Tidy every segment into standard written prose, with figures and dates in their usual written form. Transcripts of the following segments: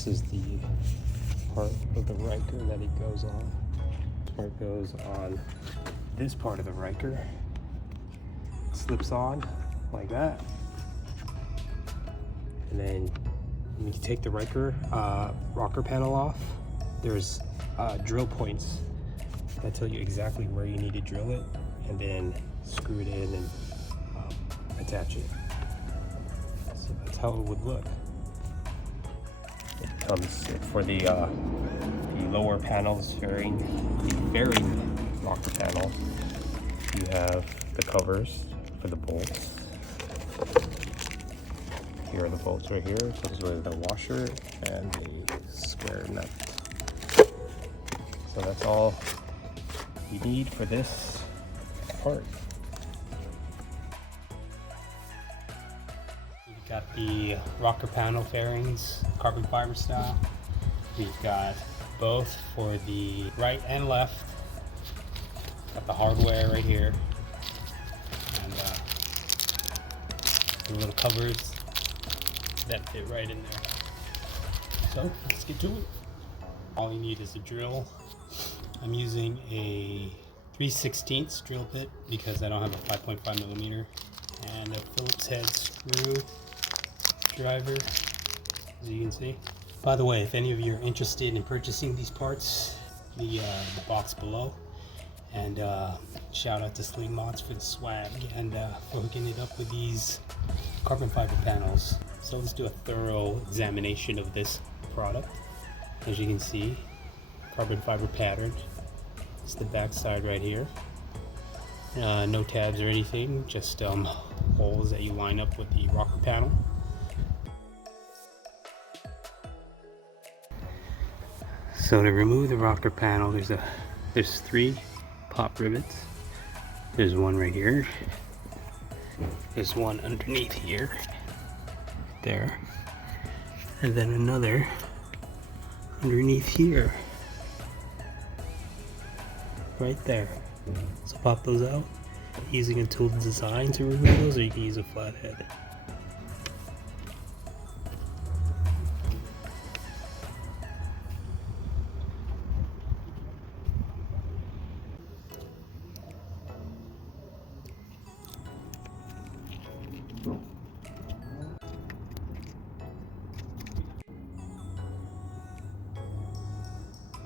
This is the part of the Ryker that it goes on. This part goes on this part of the Ryker. It slips on like that. And then when you take the Ryker rocker panel off, there's drill points that tell you exactly where you need to drill it, and then screw it in and attach it. So that's how it would look. It comes for the lower panels fairing rocker panel. You have the covers for the bolts. Here are the bolts right here. Comes with the washer and a square nut. So that's all you need for this part. We've got the rocker panel fairings, carbon fiber style. We've got both for the right and left. Got the hardware right here. And the little covers that fit right in there. So let's get to it. All you need is a drill. I'm using a 3/16 drill bit because I don't have a 5.5 millimeter, and a Phillips head screw driver, as you can see. By the way, if any of you are interested in purchasing these parts, the box below. And shout out to Sling Mods for the swag and for hooking it up with these carbon fiber panels. So let's do a thorough examination of this product. As you can see, carbon fiber pattern. It's the back side right here. No tabs or anything, just holes that you line up with the rocker panel. So to remove the rocker panel, there's 3 pop rivets. There's one right here. There's one underneath here. There. And then another underneath here. Right there. So pop those out using a tool design to remove those, or you can use a flathead.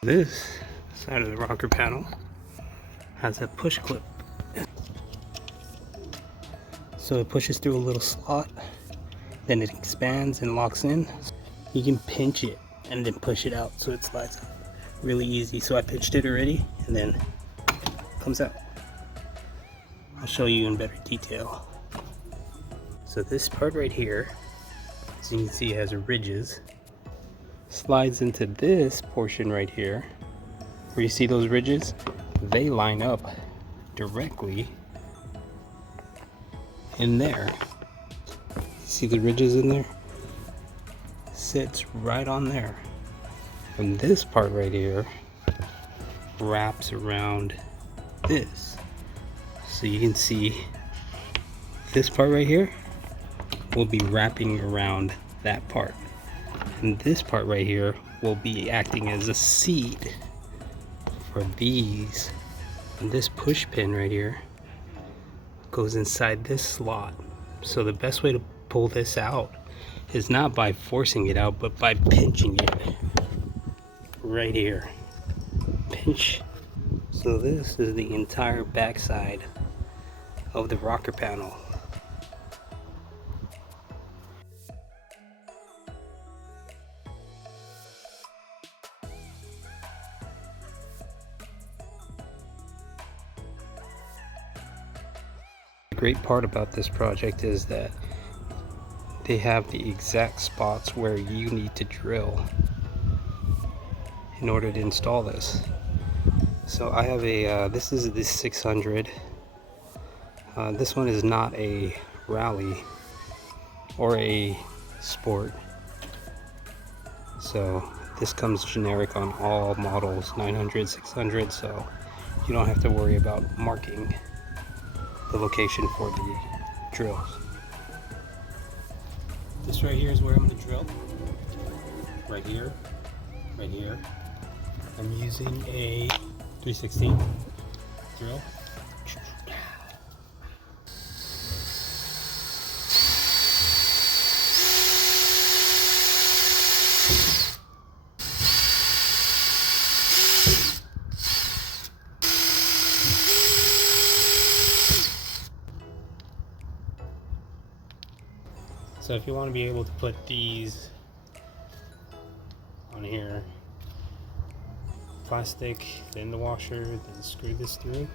This side of the rocker panel has a push clip. So it pushes through a little slot, then it expands and locks in. You can pinch it and then push it out so it slides out really easy. So I pinched it already, and then it comes out. I'll show you in better detail. So this part right here, as you can see, has ridges. Slides into this portion right here, where you see those ridges, they line up directly in there. See the ridges in there? Sits right on there. And this part right here wraps around this. So you can see this part right here will be wrapping around that part. And this part right here will be acting as a seat for these. And this push pin right here goes inside this slot. So the best way to pull this out is not by forcing it out, but by pinching it right here. Pinch. So this is the entire backside of the rocker panel. The great part about this project is that they have the exact spots where you need to drill in order to install this. So I have a this is the 600. This one is not a rally or a sport, so this comes generic on all models, 900, 600, so you don't have to worry about marking the location for the drills. This right here is where I'm going to drill. right here, right here. I'm using a 3/16 drill. So if you want to be able to put these on here, plastic, then the washer, then screw this through.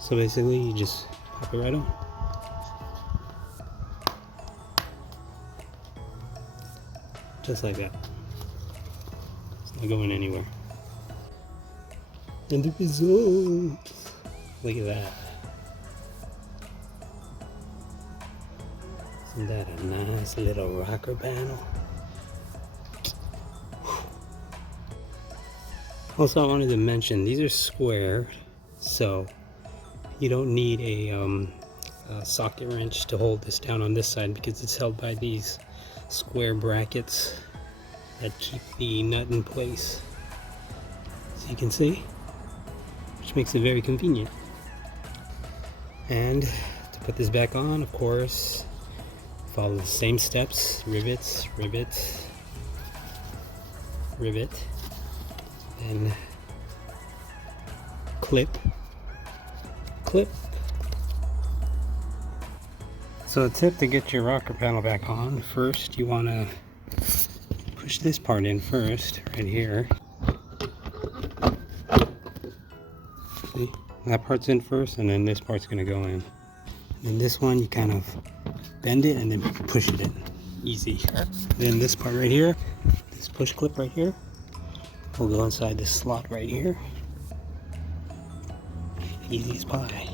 So basically you just pop it right on. Just like that. It's not going anywhere. And the results! Look at that. Isn't that a nice little Ryker panel? Also, I wanted to mention, these are square, so you don't need a socket wrench to hold this down on this side because it's held by these square brackets that keep the nut in place. So you can see, which makes it very convenient. And to put this back on, of course, follow the same steps: rivets, rivet, rivet, then clip, clip. So a tip to get your rocker panel back on: first you want to push this part in first, right here. See, that part's in first, and then this part's going to go in. And this one you kind of bend it and then push it in. Easy. Then this part right here, this push clip right here, will go inside this slot right here. Easy as pie.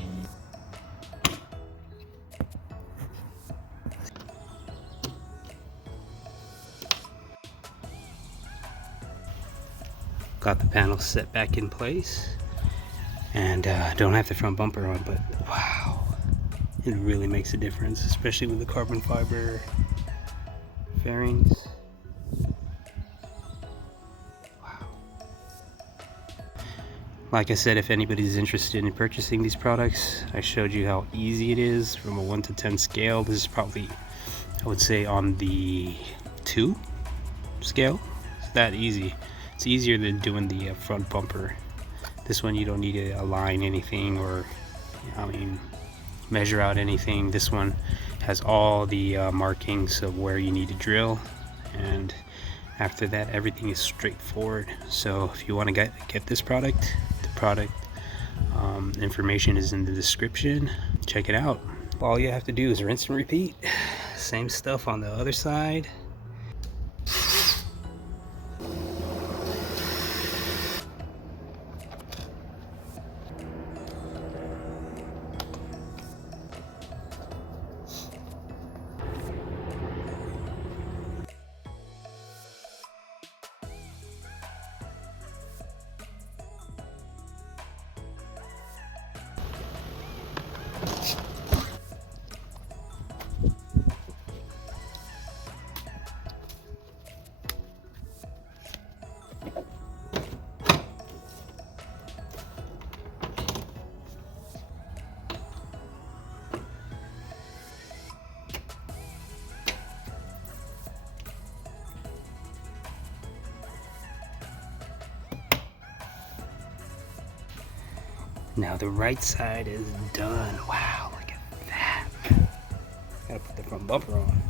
Got the panel set back in place, and don't have the front bumper on, but wow, it really makes a difference, especially with the carbon fiber fairings. Wow. Like I said, if anybody's interested in purchasing these products, I showed you how easy it is from a 1 to 10 scale. This is probably, I would say, on the 2 scale. It's that easy. It's easier than doing the front bumper. This one you don't need to align anything or, measure out anything. This one has all the markings of where you need to drill, and after that everything is straightforward. So if you want to get this product, the product information is in the description. Check it out. All you have to do is rinse and repeat. Same stuff on the other side. Now the right side is done. Wow, look at that. Gotta put the front bumper on.